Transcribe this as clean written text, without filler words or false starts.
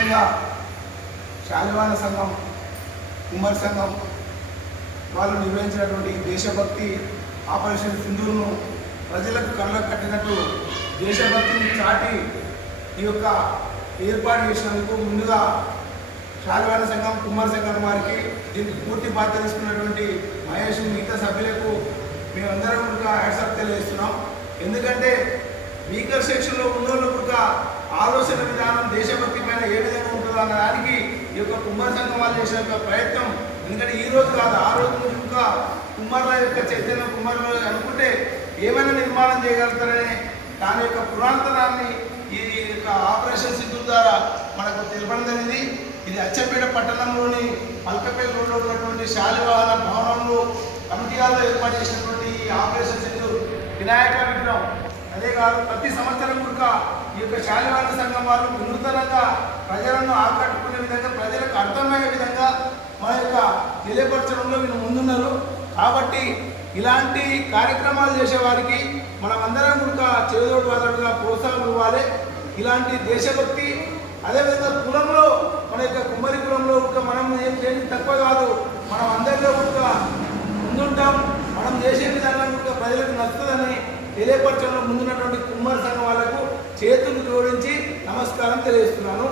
ముఖ్యంగా శాలివాహన సంఘం, కుమ్మరి సంఘం వాళ్ళు నిర్వహించినటువంటి దేశభక్తి ఆపరేషన్ సింధూర్ను ప్రజలకు కళ్ళకు కట్టినట్టు దేశభక్తిని చాటి ఈ యొక్క ఏర్పాటు చేసినందుకు ముందుగా శాలివాహన సంఘం, కుమ్మరి సంఘం వారికి దీనికి పూర్తి బాధ్యత తీసుకున్నటువంటి మహేష్, మిగతా సభ్యులకు మేమందరం కూడా హ్యాట్సాప్ తెలియజేస్తున్నాం. ఎందుకంటే వీకర్ సెక్షన్లో ఉన్నోళ్ళు కూడా ఆలోచన విధానం దేశభక్తి పైన ఏ విధంగా ఉంటుందో అన్న దానికి ఈ యొక్క కుమ్మరి సంఘం వాళ్ళు చేసిన ప్రయత్నం. ఎందుకంటే ఈ రోజు కాదు, ఆ రోజు నుంచి ఇంకా కుమ్మరుల యొక్క చైతన్యం, కుమ్మరులు అనుకుంటే ఏమైనా నిర్మాణం చేయగలుగుతారనే దాని యొక్క పురాతనాన్ని ఈ యొక్క ఆపరేషన్ సింధూర్ ద్వారా మనకు తెలపడం జరిగింది. ఇది అచ్చంపేట పట్టణంలోని మల్కపేట రోడ్లో ఉన్నటువంటి శాలివాహన భవనంలో కమిటీ హాల్లో ఏర్పాటు చేసినటువంటి ఈ ఆపరేషన్ సింధూర్ వినాయక విగ్రహం. అదే కాదు, ప్రతి సంవత్సరం కూడా ఈ యొక్క శాలివాహన సంఘం వాళ్ళు వినూతనంగా ప్రజలను ఆకట్టుకునే విధంగా, ప్రజలకు అర్థమయ్యే విధంగా మన యొక్క తెలియపరచడంలో వీళ్ళు ముందున్నారు. కాబట్టి ఇలాంటి కార్యక్రమాలు చేసేవారికి మనం అందరం కూడా చేదోడు వాదోడుగా ప్రోత్సాహం ఇవ్వాలి. ఇలాంటి దేశభక్తి, అదేవిధంగా కులంలో మన యొక్క కుమ్మరి కులంలో కూడా మనం ఏం చేయడం తక్కువ కాదు, మనం అందరిలో కూడా ముందుంటాం. మనం చేసే విధానం కూడా ప్రజలకు నచ్చుతుందని తెలియపరచడంలో ముందున్నటువంటి కుమ్మరి సంఘం వాళ్లకు చేతులు జోడించి నమస్కారం తెలియజేస్తున్నాను.